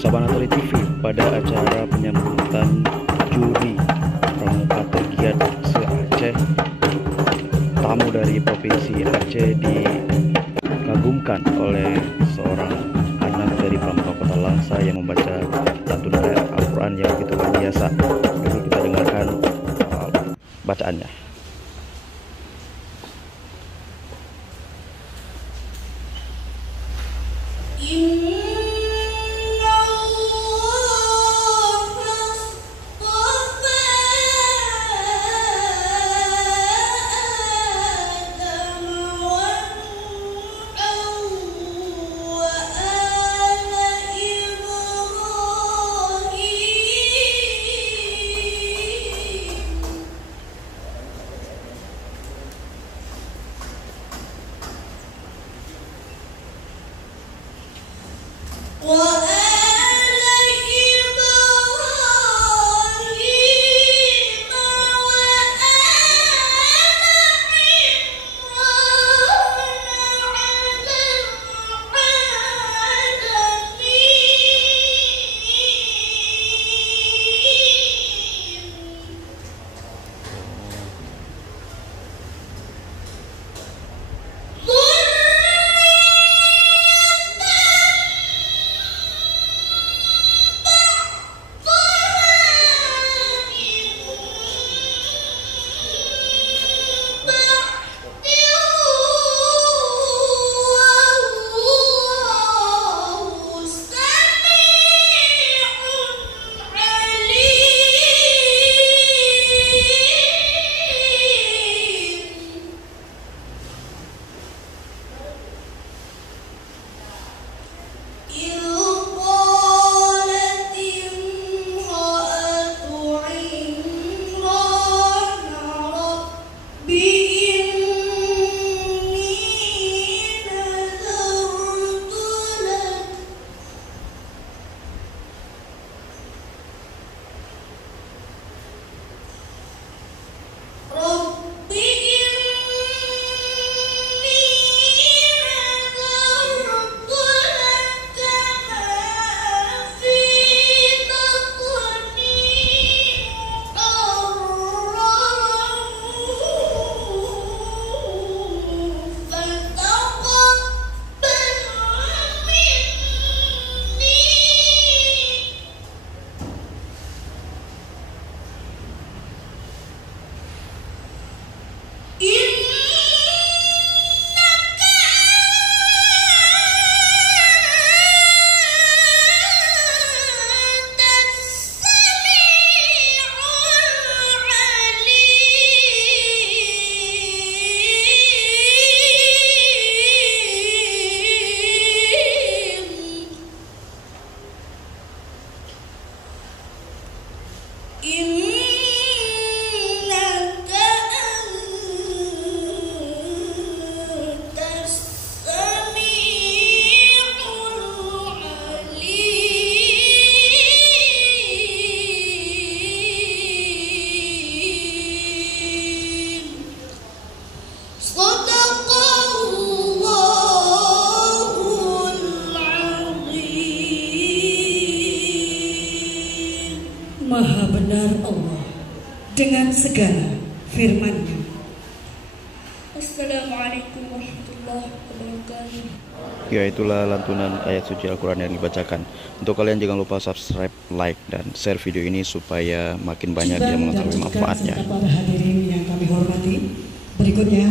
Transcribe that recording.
Sabana Tari TV pada acara penyambutan juri pramuka tergiat se-Aceh. Tamu dari Provinsi Aceh dikagumkan oleh seorang anak dari pramuka Kota Langsa yang membaca lantunan ayat Al-Quran yang begitu luar biasa. Dulu kita dengarkan bacaannya. Maha benar Allah dengan segala firman-Nya. Assalamualaikum warahmatullahi wabarakatuh. Ya, itulah lantunan ayat suci Al-Quran yang dibacakan. Untuk kalian jangan lupa subscribe, like, dan share video ini supaya makin banyak yang mengetahui manfaatnya. Para hadirin yang kami hormati, berikutnya